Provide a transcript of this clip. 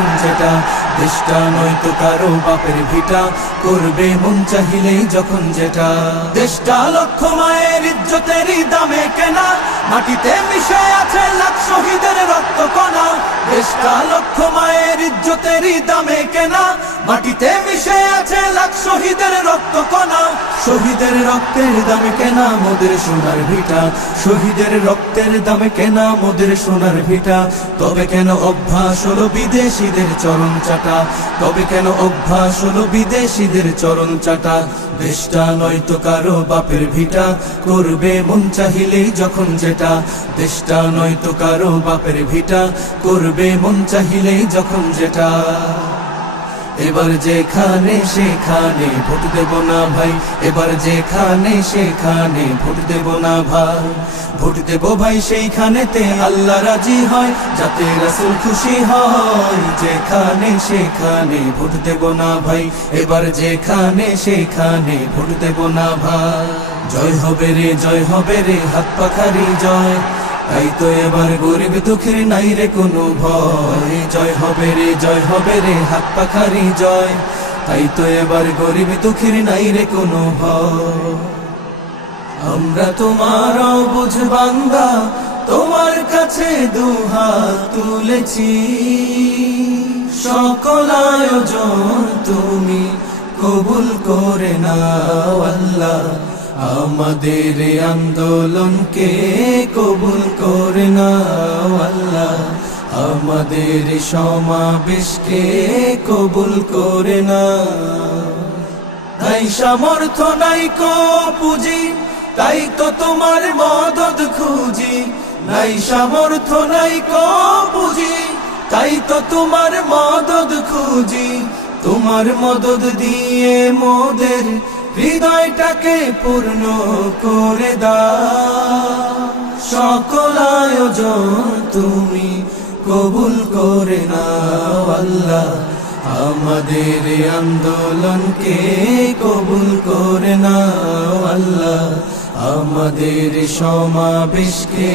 যখন যেটা, দেশটা নয়তো কারো বাপের ভিটা, করবে মন চাহিলেই যখন যেটা। দেশটা লক্ষ মায়ের ইজ্জতেরই দামে কেনা, মাটিতে মিশে আছে লাখ শহীদের রক্ত কণা। দেশটা লক্ষ মায়ের ইজ্জতেরই দামে কেনা, মাটিতে মিশে আছে লাখ শহীদের রক্ত কণা। শহীদের রক্তের দামে কেনা মোদের সোনার ভিটা, শহীদের রক্তের দামে কেনা মোদের সোনার ভিটা। তবে কেন অভ্যাস হলো বিদেশিদের চরণ চাটা, তবে কেন অভ্যাস হলো বিদেশিদের চরণ চাটা। দেশটা নয়তো কারো বাপের ভিটা, করবে মন চাহিলেই যখন যেটা। দেশটা নয়তো কারো বাপের ভিটা, করবে মন চাহিলেই যখন যেটা। এবার যেখানে সেখানে ভোট দেব না ভাই, এবার যেখানে সেখানে ভোট দেব না ভাই। ভোট দেব ভাই সেইখানেতে আল্লাহ রাজি হয়, যাতে রাসূল খুশি হয়। যেখানে সেখানে ভোট দেব না ভাই, এবার যেখানে সেখানে ভোট দেব না ভাই। জয় হবে রে, জয় হবে রে, হাত পাখারি জয়। তাই তো এবার গরিব দুঃখের নাই রে কোনো ভয়। জয় হবে রে, জয় হবে রে, হাত পাখারি জয়। তাই তো এবার গরিব দুঃখের নাই রে কোনো ভয়। আমরা তোমার অবুঝ বান্দা, তোমার কাছে দুহাত তুলেছি। সকল আয়োজন তুমি কবুল করে নাও আল্লাহ, আমাদের আন্দোলনকে কবুল করে নাও আল্লাহ, আমাদের সমাবেশকে কবুল করে নাও। নাই সামর্থ্য নাই কো পুঁজি, তাই তো তোমার মদদ খুঁজি। নাই সামর্থ্য নাই কো পুঁজি, তাই তো তোমার মদদ খুঁজি। তোমার মদদ দিয়ে মোদের হৃদয়টাকে পূর্ণ করে দাও। সকল আয়োজন তুমি কবুল করে নাও আল্লাহ, আমাদের আন্দোলনকে কবুল করে নাও আল্লাহ, আমাদের সমাবেশকে